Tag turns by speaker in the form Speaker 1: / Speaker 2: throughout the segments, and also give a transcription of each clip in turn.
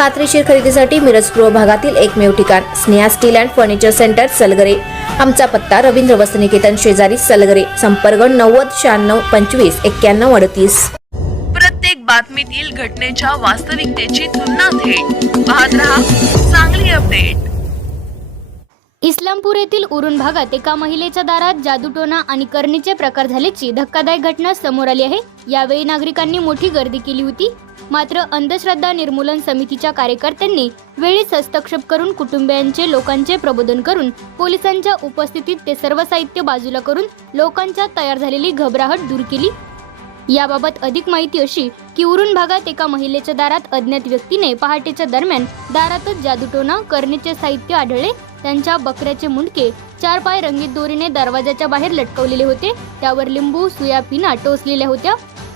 Speaker 1: खात्रीशीर खरेदीसाठी मिरज पूर्व भागातील एकमेव ठिकाण Sneha steel and furniture centre Salgare. आमचा पत्ता रवींद्र वसनिकेतन शेजारी सलगरे. संपर्क नव्वद शहाण्णव पंचवीस एक्क्याण्णव अडतीस.
Speaker 2: प्रत्येक बातमीतील घटनेच्या वास्तविकतेची तुलना थेट. पाहत रहा चांगली अपडेट.
Speaker 3: इस्लामपूर येथील उरण भागात एका महिलेच्या दारात जादूटोना आणि करणीचे प्रकार झाल्याची धक्कादायक घटना समोर आली आहे. यावेळी नागरिकांनी मोठी गर्दी केली होती. मात्र अंधश्रद्धा निर्मूलन समितीच्या कार्यकर्त्यांनी वेळीच हस्तक्षेप करून कुटुंबियांचे लोकांचे प्रबोधन करून पोलिसांच्या उपस्थितीत ते सर्व साहित्य बाजूला करून लोकांच्या तयार झालेली घबराहट दूर केली. याबाबत अधिक माहिती अशी की उरून भागात एका महिलेच्या दारात अज्ञात व्यक्तीने पहाटेच्या दरम्यान दारातच जादूटोना करणीचे साहित्य आढळले. त्यांच्या बकऱ्याचे मुंडके चार पाय रंगीत दोरीने दरवाजाच्या बाहेर लटकवलेले होते. त्यावर लिंबू सुया पिना टोचलेल्या होत्या.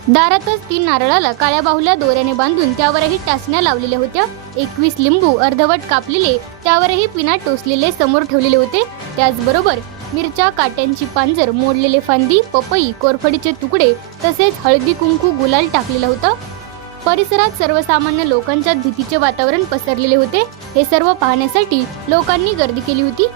Speaker 3: दारातच तीन नारळाला काळ्या बाहुल्या दोऱ्याने बांधून त्यावरही टाचण्या लावलेल्या होत्या. एकवीस लिंबू अर्धवट कापलेले त्यावरही पिना टोचलेले समोर ठेवलेले होते. त्याचबरोबर मिरच्या काट्यांची पांजर मोडलेले फांदी पपई कोरफडीचे तुकडे तसेच हळदी कुंकू गुलाल टाकलेला होता. परिसरात सर्वसामान्य लोकांच्या भीतीचे वातावरण पसरलेले होते. हे सर्व पाहण्यासाठी लोकांनी गर्दी केली होती.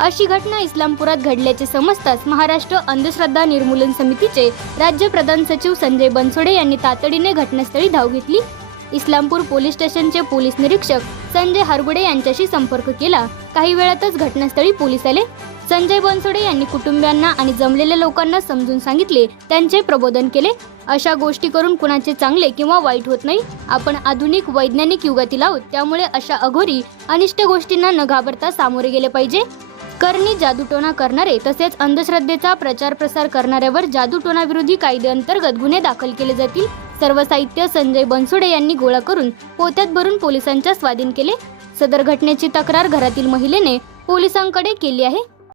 Speaker 3: अशी घटना इस्लामपुरात घडल्याचे समजताच महाराष्ट्र अंधश्रद्धा निर्मूलन समितीचे राज्य प्रधान सचिव संजय बनसोडे यांनी तातडीने घटनास्थळी धाव घेतली. इस्लामपूर पोलीस स्टेशनचे पोलीस निरीक्षक संजय हरगुडे यांच्याशी संपर्क केला. काही वेळातच घटनास्थळी पोलीस आले. संजय बनसोडे यांनी कुटुंबियांना आणि जमलेल्या लोकांना समजून सांगितले. त्यांचे प्रबोधन केले. अशा गोष्टी करून कुणाचे चांगले किंवा वाईट होत नाही. आपण आधुनिक वैज्ञानिक युगातील आहोत त्यामुळे अशा अघोरी अनिष्ट गोष्टींना न घाबरता सामोरे गेले पाहिजे. करणी जादूटोणा करणारे तसेच अंधश्रद्धेचा प्रचार प्रसार करणाऱ्यावर जादूटोणाविरोधी कायद्याअंतर्गत गुन्हे दाखल केले जातील. सर्व साहित्य संजय बनसोडे यांनी गोळा करून पोत्यात भरून पोलिसांच्या स्वाधीन केले. सदर घटनेची तक्रार घरातील महिलेने पोलिसांकडे केली आहे.